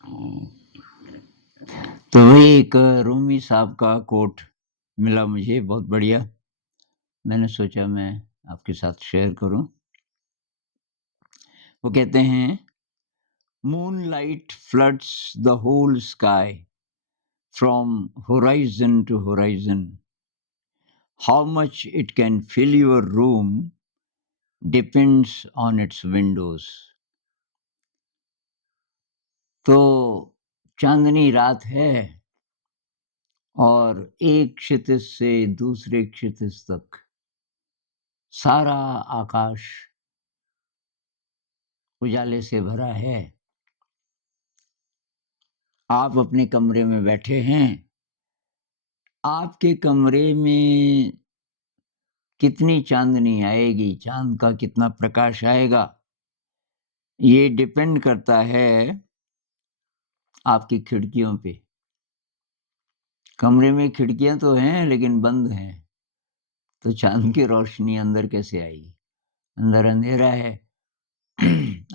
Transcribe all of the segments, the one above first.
तो वही एक रूमी साहब का कोट मिला मुझे बहुत बढ़िया। मैंने सोचा मैं आपके साथ शेयर करूँ। वो कहते हैं, "moonlight floods the whole sky from horizon to horizon. How much it can fill your room depends on its windows." तो चाँदनी रात है और एक क्षितिज से दूसरे क्षितिज तक सारा आकाश उजाले से भरा है। आप अपने कमरे में बैठे हैं, आपके कमरे में कितनी चाँदनी आएगी, चाँद का कितना प्रकाश आएगा, ये डिपेंड करता है आपकी खिड़कियों पे। कमरे में खिड़कियाँ तो हैं लेकिन बंद हैं, तो चाँद की रोशनी अंदर कैसे आएगी? अंदर अंधेरा है।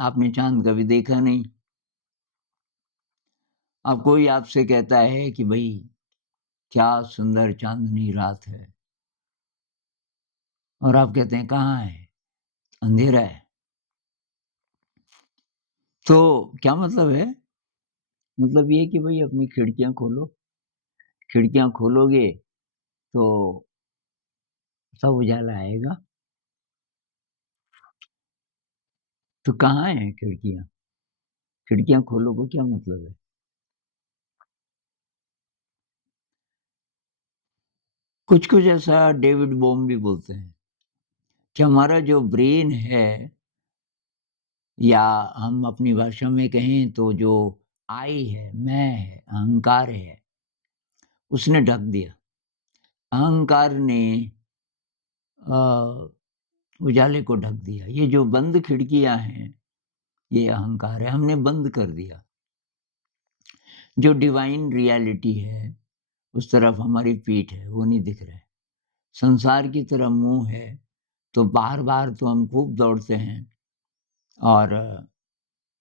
आपने चाँद कभी देखा नहीं। अब कोई आपसे कहता है कि भई क्या सुंदर चाँदनी रात है, और आप कहते हैं कहाँ है? अंधेरा है। तो क्या मतलब है? मतलब ये कि भई अपनी खिड़कियाँ खोलो, खिड़कियाँ खोलोगे तो सब उजाला आएगा। तो कहाँ हैं खिड़कियाँ? खिड़कियाँ खोलो को क्या मतलब है? कुछ-कुछ ऐसा डेविड बोम भी बोलते हैं कि हमारा जो ब्रेन है, या हम अपनी भाषा में कहें तो जो आई है, मैं है, अहंकार है, उसने ढक दिया। अहंकार ने अ, उजाले को ढक दिया। ये जो बंद खिड़कियाँ हैं, ये अहंकार है, हमने बंद कर दिया। जो डिवाइन रियलिटी है, उस तरफ हमारी पीठ है, वो नहीं दिख रहा है। संसार की तरफ मुँह है, तो बार-बार तो हम खूब दौड़ते हैं और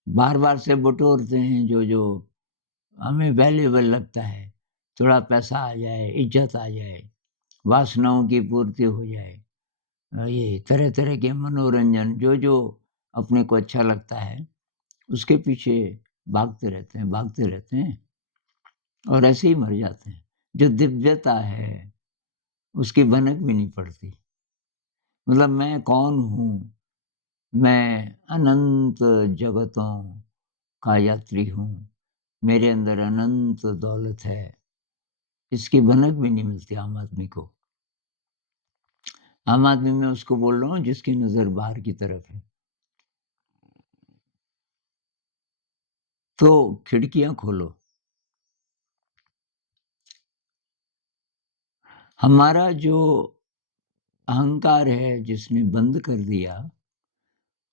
बार-बार से बटोरते हैं जो-जो हमें वैल्यूएबल लगता है। थोड़ा पैसा आ जाए, इज़्ज़त आ जाए, वासनाओं की पूर्ति हो जाए। ये तरह-तरह के मनोरंजन जो-जो अपने को अच्छा लगता है, उसके पीछे भागते रहते हैं और ऐसे ही मर जाते हैं। जो दिव्यता है, उसकी भनक भी नहीं पड़ती। मतलब मैं कौन हूँ? मैं अनंत जगतों का यात्री हूँ। मेरे अंदर अनंत दौलत है। इसकी भनक भी नहीं मिलती आम आदमी को। आम आदमी मैं उसको बोल रहा हूँ जिसकी नज़र बाहर की तरफ है। तो खिड़कियाँ खोलो। हमारा जो अहंकार है जिसने बंद कर दिया,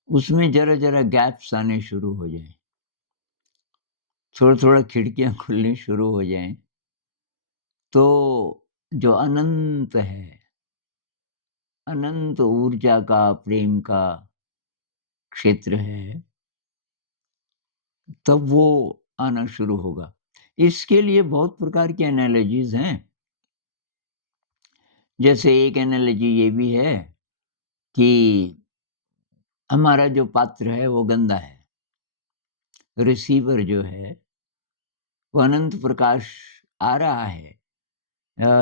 उसमें ज़रा-ज़रा गैप्स आने शुरू हो जाएँ। थोड़ा-थोड़ा खिड़कियाँ खुलनी शुरू हो जाएँ, तो जो अनंत है, अनंत ऊर्जा का, प्रेम का क्षेत्र है, तब वो आना शुरू होगा। इसके लिए बहुत प्रकार की एनालॉजीज़ हैं। जैसे एक एनालॉजी ये भी है कि हमारा जो पात्र है वो गंदा है। रिसीवर जो है, वो अनंत प्रकाश आ रहा है,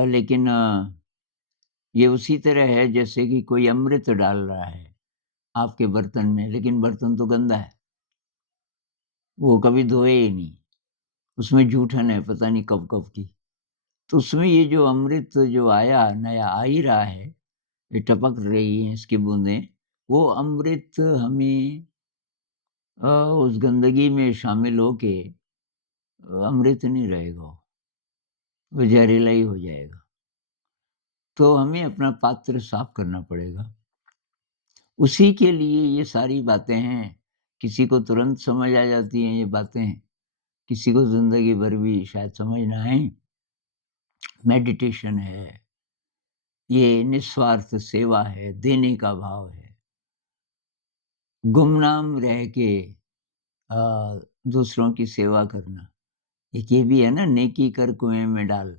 लेकिन ये उसी तरह है जैसे कि कोई अमृत डाल रहा है आपके बर्तन में, लेकिन बर्तन तो गंदा है। वो कभी धोए ही नहीं। उसमें जूठन है पता नहीं कब-कब की। तो उसमें ये जो अमृत जो आया, नया आ ही रहा है, ये टपक रही हैं इसकी बूँदें, वो अमृत हमें उस गंदगी में शामिल होके अमृत नहीं रहेगा, वो ज़हरीला ही हो जाएगा। तो हमें अपना पात्र साफ़ करना पड़ेगा। उसी के लिए ये सारी बातें हैं। किसी को तुरंत समझ आ जाती हैं ये बातें, किसी को ज़िंदगी भर भी शायद समझ ना आएँ। मेडिटेशन है, ये निस्वार्थ सेवा है, देने का भाव है। गुमनाम रह के दूसरों की सेवा करना। एक ये भी है ना, नेकी कर कुएँ में डाल।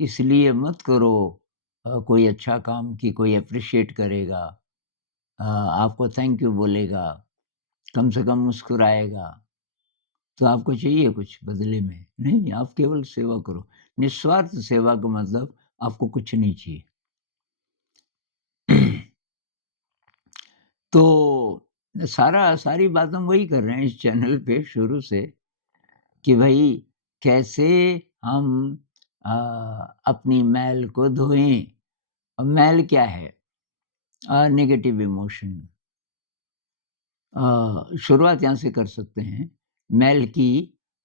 इसलिए मत करो कोई अच्छा काम कि कोई एप्रिशिएट करेगा, आपको थैंक यू बोलेगा, कम से कम मुस्कुराएगा, तो आपको चाहिए कुछ बदले में? नहीं, आप केवल सेवा करो। निस्वार्थ सेवा का मतलब आपको कुछ नहीं चाहिए। तो सारी बात हम वही कर रहे हैं इस चैनल पे शुरू से, कि भई कैसे हम अपनी मैल को धोएँ। अब मैल क्या है? Negative emotion. शुरुआत यहाँ से कर सकते हैं। मैल की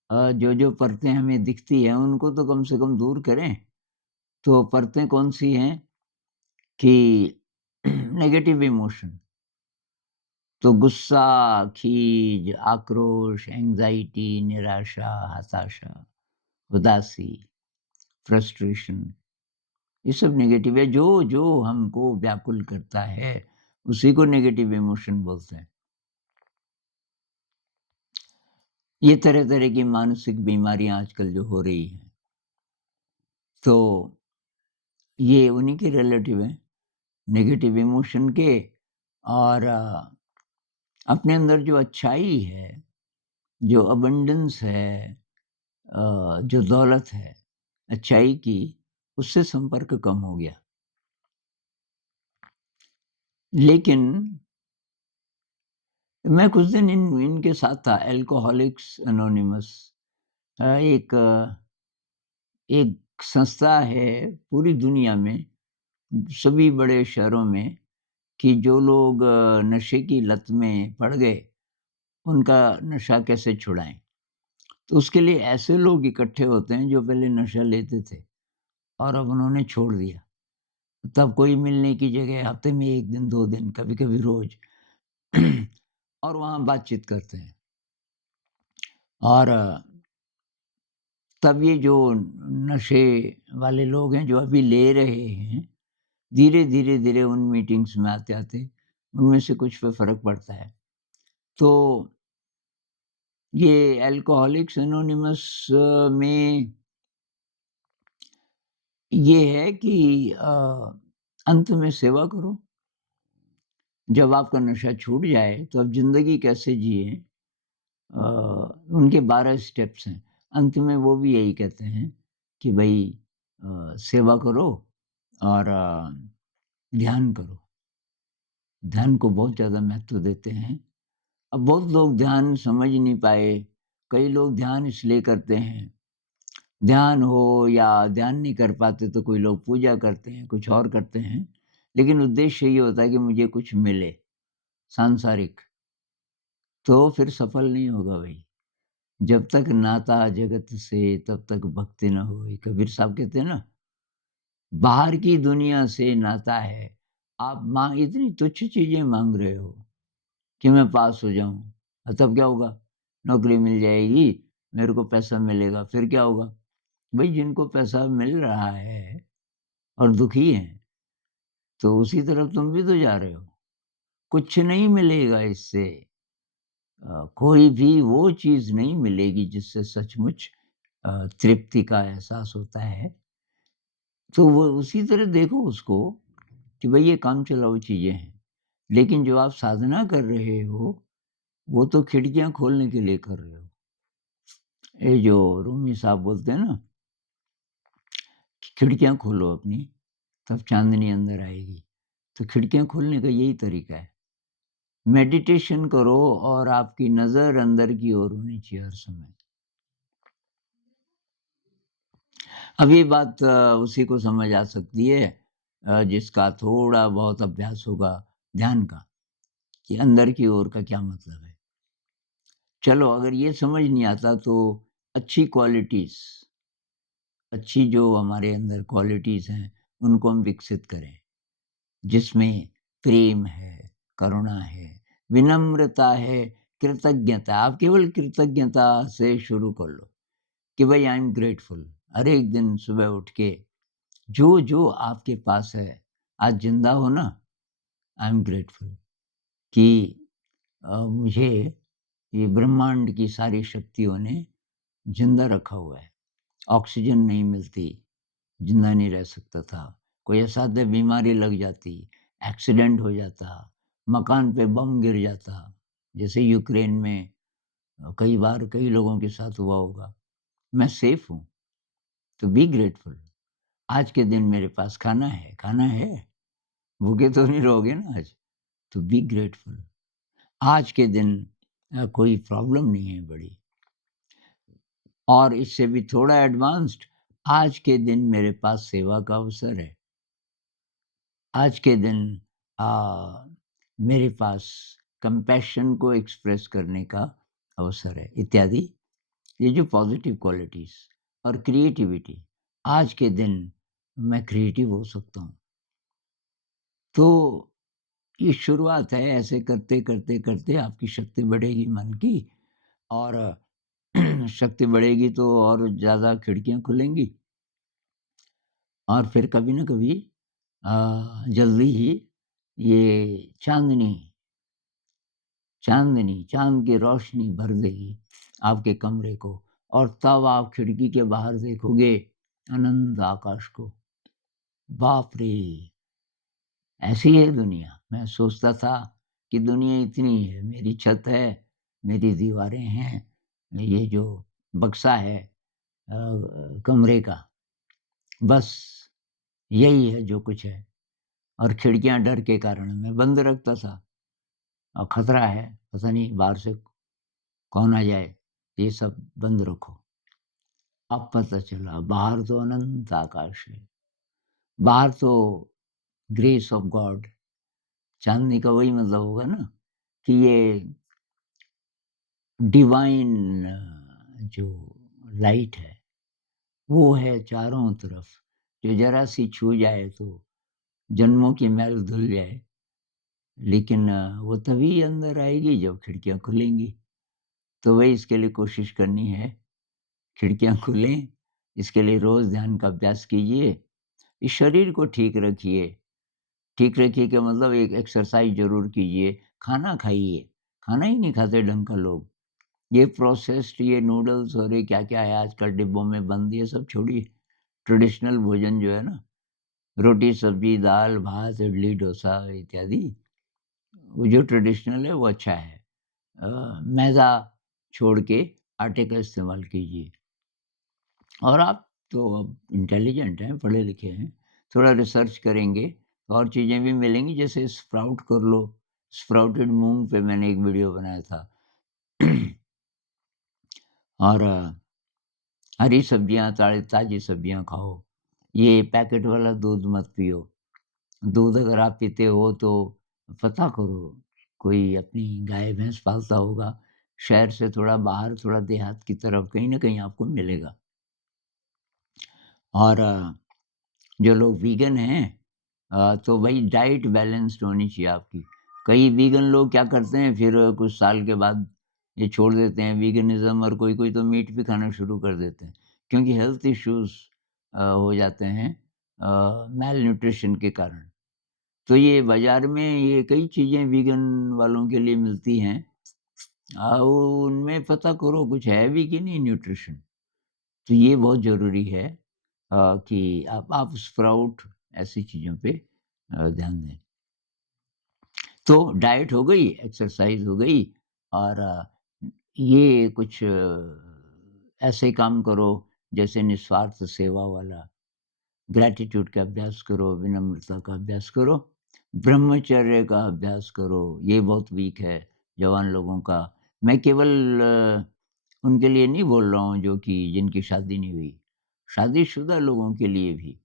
जो-जो परतें हमें दिखती हैं, उनको तो कम से कम दूर करें। तो परतें कौन-सी हैं कि नेगेटिव इमोशन, तो गुस्सा, खीज, आक्रोश, एंग्ज़ायटी, निराशा, हताशा, उदासी, फ्रस्ट्रेशन, ये सब नेगेटिव है। जो हमको व्याकुल करता है, उसी को नेगेटिव इमोशन बोलते हैं। ये तरह-तरह की मानसिक बीमारियाँ आजकल जो हो रही हैं, तो ये उन्हीं के रिलेटिव हैं, नेगेटिव इमोशन के। और अपने अंदर जो अच्छाई है, जो अबंडेंस है, जो दौलत है, अच्छाई की, उससे संपर्क कम हो गया। लेकिन मैं कुछ दिन इनके साथ था, अल्कोहलिक्स एनोनिमस। एक एक संस्था है पूरी दुनिया में, सभी बड़े शहरों में, कि जो लोग नशे की लत में पड़ गए, उनका नशा कैसे छुड़ाएँ। तो उसके लिए ऐसे लोग इकट्ठे होते हैं जो पहले नशा लेते थे और अब उन्होंने छोड़ दिया। तब कोई मिलने की जगह हफ्ते में 1 दिन, 2 दिन, कभी-कभी रोज़ और वहाँ बातचीत करते हैं। और तब ये जो नशे वाले लोग हैं, जो अभी ले रहे हैं, धीरे-धीरे उन मीटिंग्स में आते-आते उनमें से कुछ पे फ़र्क पड़ता है। तो ये अल्कोहलिक्स एनोनिमस में ये है कि अंत में सेवा करो। जब आपका नशा छूट जाए, तो आप ज़िंदगी कैसे जिएँ, उनके 12 स्टेप्स हैं। अंत में वो भी यही कहते हैं कि भई सेवा करो और ध्यान करो। ध्यान को बहुत ज़्यादा महत्व देते हैं। अब बहुत लोग ध्यान समझ नहीं पाए। कई लोग ध्यान इसलिए करते हैं, ध्यान हो या ध्यान नहीं कर पाते तो कोई लोग पूजा करते हैं, कुछ और करते हैं। लेकिन उद्देश्य ये होता है कि मुझे कुछ मिले, सांसारिक, तो फिर सफल नहीं होगा भई। जब तक नाता जगत से तब तक भक्ति न होई। कबीर साहब कहते हैं ना, बाहर की दुनिया से नाता है। आप इतनी तुच्छ चीज़ें माँग रहे हो कि मैं पास हो जाऊँ। तब क्या होगा? नौकरी मिल जाएगी, मेरे को पैसा मिलेगा, फिर क्या होगा? भई जिनको पैसा मिल रहा है और दुखी हैं, तो उसी तरफ तुम भी तो जा रहे हो। कुछ नहीं मिलेगा इससे। कोई भी वो चीज़ नहीं मिलेगी जिससे सचमुच तृप्ति का एहसास होता है। तो वो उसी तरह देखो उसको कि भई ये काम-चलाऊ चीज़ें हैं। लेकिन जो आप साधना कर रहे हो, वो तो खिड़कियाँ खोलने के लिए कर रहे हो। ये जो रूमी साहब बोलते हैं ना, कि खिड़कियाँ खोलो अपनी, तब चाँदनी अंदर आएगी। तो खिड़कियाँ खोलने का यही तरीका है। मेडिटेशन करो और आपकी नज़र अंदर की ओर होनी चाहिए हर समय। अब ये बात उसी को समझ आ सकती है जिसका थोड़ा बहुत अभ्यास होगा ध्यान का, कि अंदर की ओर का क्या मतलब है। चलो अगर ये समझ नहीं आता तो अच्छी क्वालिटीज़, अच्छी जो हमारे अंदर क्वालिटीज़ हैं, उनको हम विकसित करें। जिसमें प्रेम है, करुणा है, विनम्रता है, कृतज्ञता। आप केवल कृतज्ञता से शुरू कर लो कि भाई आई एम ग्रेटफुल। हर एक दिन सुबह उठ के जो आपके पास है, आज ज़िंदा हो ना, आई एम ग्रेटफुल कि मुझे ये ब्रह्मांड की सारी शक्तियों ने ज़िंदा रखा हुआ है। ऑक्सीजन नहीं मिलती, ज़िंदा नहीं रह सकता था। कोई असाध्य बीमारी लग जाती, एक्सीडेंट हो जाता, मकान पे बम गिर जाता, जैसे यूक्रेन में कई बार कई लोगों के साथ हुआ होगा। मैं सेफ हूँ, तो बी ग्रेटफुल। आज के दिन मेरे पास खाना है, भूखे तो नहीं रहोगे ना आज, तो बी ग्रेटफुल। आज के दिन कोई प्रॉब्लम नहीं है बड़ी। और इससे भी थोड़ा एडवांस्ड, आज के दिन मेरे पास सेवा का अवसर है। आज के दिन मेरे पास कंपैशन को एक्सप्रेस करने का अवसर है, इत्यादि। ये जो पॉजिटिव क्वालिटीज़ और क्रिएटिविटी, आज के दिन मैं क्रिएटिव हो सकता हूँ। तो ये शुरुआत है, ऐसे करते आपकी शक्ति बढ़ेगी मन की, और शक्ति बढ़ेगी तो और ज़्यादा खिड़कियाँ खुलेंगी, और फिर कभी न कभी जल्दी ही ये चाँद की रोशनी भर देगी आपके कमरे को, और तब आप खिड़की के बाहर देखोगे अनंत आकाश को। बाप रे! ऐसी है दुनिया। मैं सोचता था कि दुनिया इतनी है, मेरी छत है, मेरी दीवारें हैं, ये जो बक्सा है कमरे का, बस यही है जो कुछ है। और खिड़कियाँ डर के कारण मैं बंद रखता था, और खतरा है, पता नहीं बाहर से कौन आ जाए, ये सब बंद रखो। अब पता चला बाहर तो अनंत आकाश है, बाहर तो ग्रेस ऑफ गॉड, चाँदनी का वही मतलब होगा ना कि ये डिवाइन जो लाइट है, वो है चारों तरफ, जो ज़रा-सी छू जाए तो जन्मों की मैल धुल जाए। लेकिन वो तभी अंदर आएगी जब खिड़कियाँ खुलेंगी। तो वही इसके लिए कोशिश करनी है, खिड़कियाँ खुलें, इसके लिए रोज़ ध्यान का अभ्यास कीजिए। इस शरीर को ठीक रखिए का मतलब एक एक्सरसाइज़ ज़रूर कीजिए, खाना खाइए, खाना ही नहीं खाते ढंग का लोग। ये प्रोसेस्ड ये नूडल्स और ये क्या-क्या है आजकल डिब्बों में बंद, ये सब छोड़िए। ट्रेडिशनल भोजन जो है ना, रोटी, सब्ज़ी, दाल, भात, इडली, डोसा इत्यादि, वो जो ट्रेडिशनल है वो अच्छा है। मैदा छोड़ के आटे का इस्तेमाल कीजिए। और आप तो अब इंटेलिजेंट हैं, पढ़े लिखे हैं, थोड़ा रिसर्च करेंगे तो और चीज़ें भी मिलेंगी, जैसे स्प्राउट कर लो, स्प्राउटेड मूँग पे मैंने एक वीडियो बनाया था। और हरी सब्जियाँ, ताज़ी सब्जियाँ खाओ। ये पैकेट वाला दूध मत पियो। दूध अगर आप पीते हो तो पता करो, कोई अपनी गाय-भैंस पालता होगा, शहर से थोड़ा बाहर, थोड़ा देहात की तरफ कहीं न कहीं आपको मिलेगा। और जो लोग वीगन हैं, तो वही डाइट बैलेंस्ड होनी चाहिए आपकी। कई वीगन लोग क्या करते हैं, फिर कुछ साल के बाद ये छोड़ देते हैं वीगनिज़्म, और कोई-कोई तो मीट भी खाना शुरू कर देते हैं, क्योंकि हेल्थ इश्यूज़ हो जाते हैं मैल न्यूट्रिशन के कारण। तो ये बाज़ार में ये कई चीज़ें वीगन वालों के लिए मिलती हैं, उनमें पता करो कुछ है भी कि नहीं न्यूट्रिशन। तो ये बहुत ज़रूरी है कि आप स्प्राउट ऐसी चीज़ों पे ध्यान दें। तो डाइट हो गई, एक्सरसाइज़ हो गई, और ये कुछ ऐसे काम करो जैसे निस्वार्थ सेवा वाला, ग्रैटिट्यूड का अभ्यास करो, विनम्रता का अभ्यास करो, ब्रह्मचर्य का अभ्यास करो, ये बहुत वीक है जवान लोगों का। मैं केवल उनके लिए नहीं बोल रहा हूँ जो कि जिनकी शादी नहीं हुई, शादीशुदा लोगों के लिए भी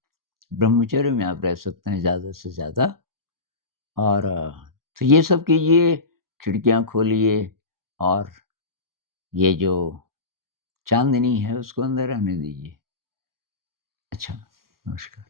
ब्रह्मचर्य में आप रह सकते हैं ज़्यादा से ज़्यादा। और तो ये सब कीजिए, खिड़कियाँ खोलिए, और ये जो चाँदनी है उसको अंदर आने दीजिए। अच्छा, नमस्कार।